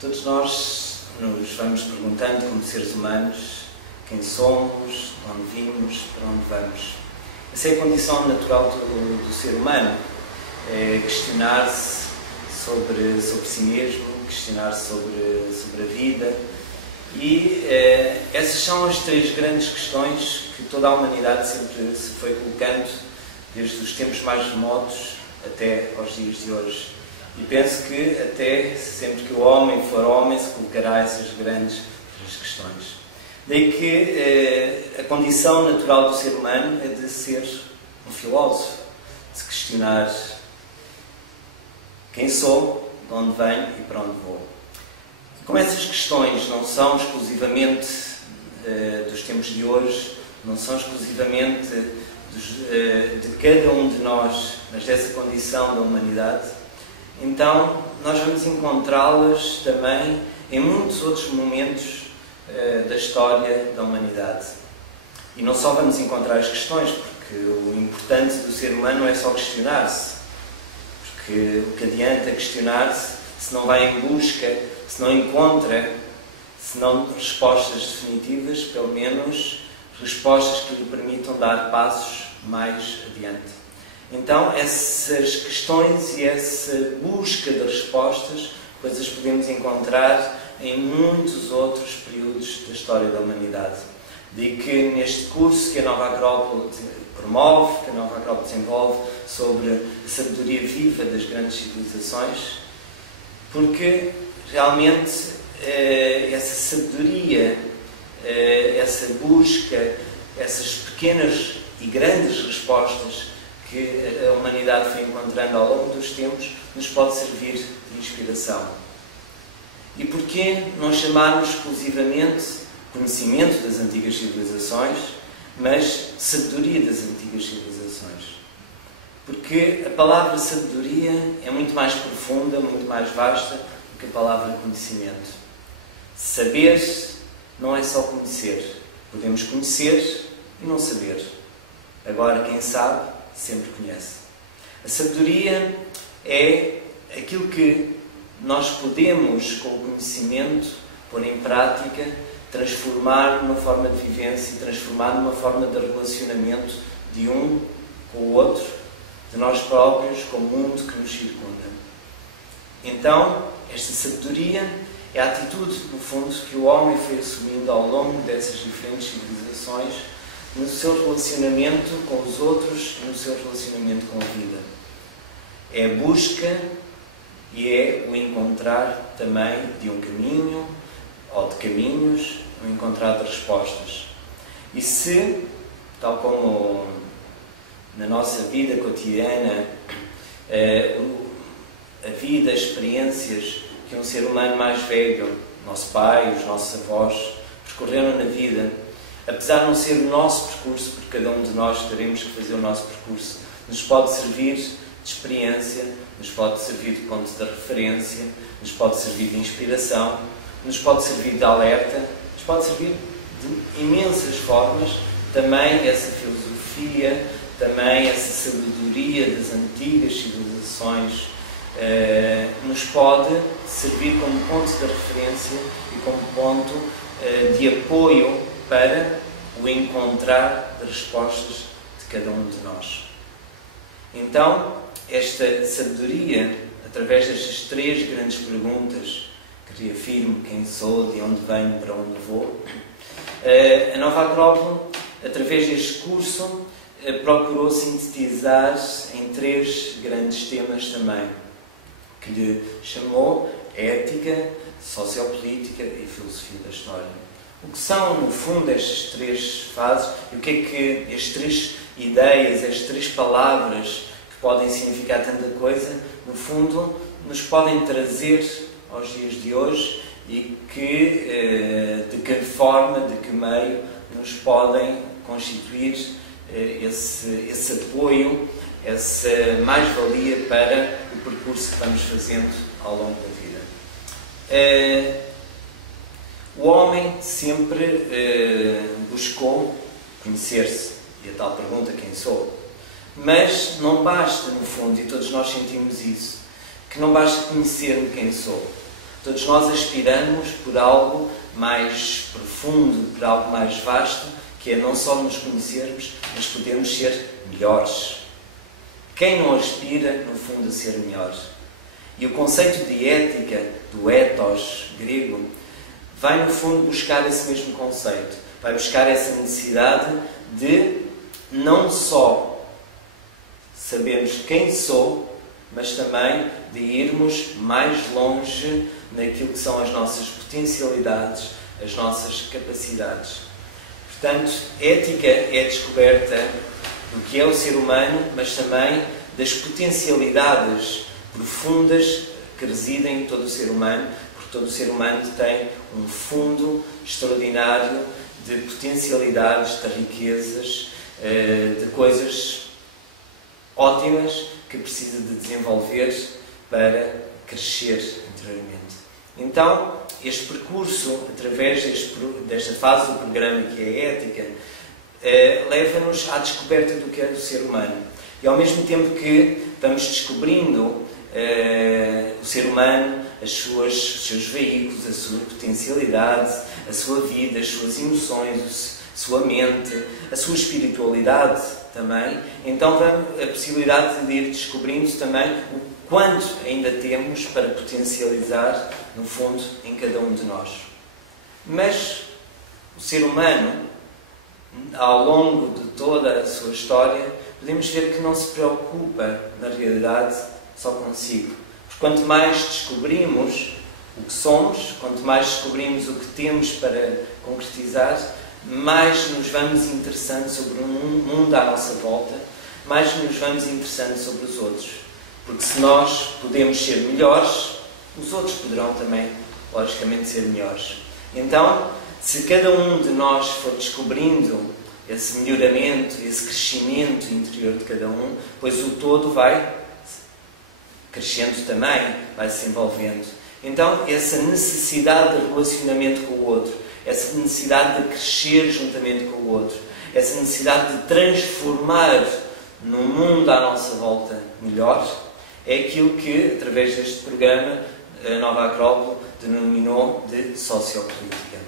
Todos nós nos vamos perguntando, como seres humanos, quem somos, de onde vimos, para onde vamos. Essa é a condição natural do ser humano, é questionar-se sobre si mesmo, questionar-se sobre a vida. E essas são as três grandes questões que toda a humanidade sempre se foi colocando, desde os tempos mais remotos até aos dias de hoje. E penso que até sempre que o homem for homem se colocará essas grandes três questões. Daí que a condição natural do ser humano é de ser um filósofo, de se questionar quem sou, de onde venho e para onde vou. E como essas questões não são exclusivamente dos tempos de hoje, não são exclusivamente de cada um de nós, mas dessa condição da humanidade, então nós vamos encontrá-las também em muitos outros momentos da história da humanidade. E não só vamos encontrar as questões, porque o importante do ser humano não é só questionar-se, porque o que adianta questionar-se se não vai em busca, se não encontra, se não respostas definitivas, pelo menos respostas que lhe permitam dar passos mais adiante. Então, essas questões e essa busca de respostas, depois as podemos encontrar em muitos outros períodos da história da humanidade. Daí que neste curso que a Nova Acrópole promove, que a Nova Acrópole desenvolve sobre a sabedoria viva das grandes civilizações, porque realmente essa sabedoria, essa busca, essas pequenas e grandes respostas que a humanidade foi encontrando ao longo dos tempos, nos pode servir de inspiração. E porquê não chamarmos exclusivamente conhecimento das antigas civilizações, mas sabedoria das antigas civilizações? Porque a palavra sabedoria é muito mais profunda, muito mais vasta do que a palavra conhecimento. Saber não é só conhecer. Podemos conhecer e não saber. Agora, quem sabe, sempre conhece. A sabedoria é aquilo que nós podemos, com o conhecimento, pôr em prática, transformar numa forma de vivência e transformar numa forma de relacionamento de um com o outro, de nós próprios com o mundo que nos circunda. Então, esta sabedoria é a atitude, no fundo, que o homem foi assumindo ao longo dessas diferentes civilizações, no seu relacionamento com os outros e no seu relacionamento com a vida. É a busca e é o encontrar também de um caminho ou de caminhos, o encontrar de respostas. E se, tal como na nossa vida cotidiana, a vida, as experiências que um ser humano mais velho, nosso pai, os nossos avós, percorreram na vida, apesar de não ser o nosso percurso, porque cada um de nós teremos que fazer o nosso percurso, nos pode servir de experiência, nos pode servir de ponto de referência, nos pode servir de inspiração, nos pode servir de alerta, nos pode servir de imensas formas. Também essa filosofia, também essa sabedoria das antigas civilizações nos pode servir como ponto de referência e como ponto de apoio para o encontrar de respostas de cada um de nós. Então, esta sabedoria, através destas três grandes perguntas, que reafirmo quem sou, de onde venho, para onde vou, a Nova Acrópole, através deste curso, procurou sintetizar em três grandes temas também, que lhe chamou ética, sociopolítica e filosofia da história. O que são, no fundo, estas três fases e o que é que estas três ideias, estas três palavras que podem significar tanta coisa, no fundo, nos podem trazer aos dias de hoje e que, de que forma, de que meio, nos podem constituir esse apoio, essa mais-valia para o percurso que vamos fazendo ao longo da vida. O homem sempre buscou conhecer-se, e a tal pergunta, quem sou? Mas não basta, no fundo, e todos nós sentimos isso, que não basta conhecer-me quem sou. Todos nós aspiramos por algo mais profundo, por algo mais vasto, que é não só nos conhecermos, mas podermos ser melhores. Quem não aspira, no fundo, a ser melhor? E o conceito de ética, do ethos grego, vai, no fundo, buscar esse mesmo conceito. Vai buscar essa necessidade de não só sabermos quem sou, mas também de irmos mais longe naquilo que são as nossas potencialidades, as nossas capacidades. Portanto, ética é a descoberta do que é o ser humano, mas também das potencialidades profundas que residem em todo o ser humano, porque todo o ser humano tem um fundo extraordinário de potencialidades, de riquezas, de coisas ótimas que precisa de desenvolver para crescer interiormente. Então, este percurso, através desta fase do programa que é a ética, leva-nos à descoberta do que é do ser humano. E ao mesmo tempo que vamos descobrindo o ser humano, os seus veículos, a sua potencialidade, a sua vida, as suas emoções, a sua mente, a sua espiritualidade também, então a possibilidade de ir descobrindo também o quanto ainda temos para potencializar, no fundo, em cada um de nós. Mas o ser humano, ao longo de toda a sua história, podemos ver que não se preocupa, na realidade, só consigo. Porque quanto mais descobrimos o que somos, quanto mais descobrimos o que temos para concretizar, mais nos vamos interessando sobre o mundo à nossa volta, mais nos vamos interessando sobre os outros. Porque se nós podemos ser melhores, os outros poderão também, logicamente, ser melhores. Então, se cada um de nós for descobrindo esse melhoramento, esse crescimento interior de cada um, pois o todo vai crescendo também, vai se envolvendo. Então, essa necessidade de relacionamento com o outro, essa necessidade de crescer juntamente com o outro, essa necessidade de transformar no mundo à nossa volta melhor, é aquilo que, através deste programa, a Nova Acrópole denominou de sociopolítica.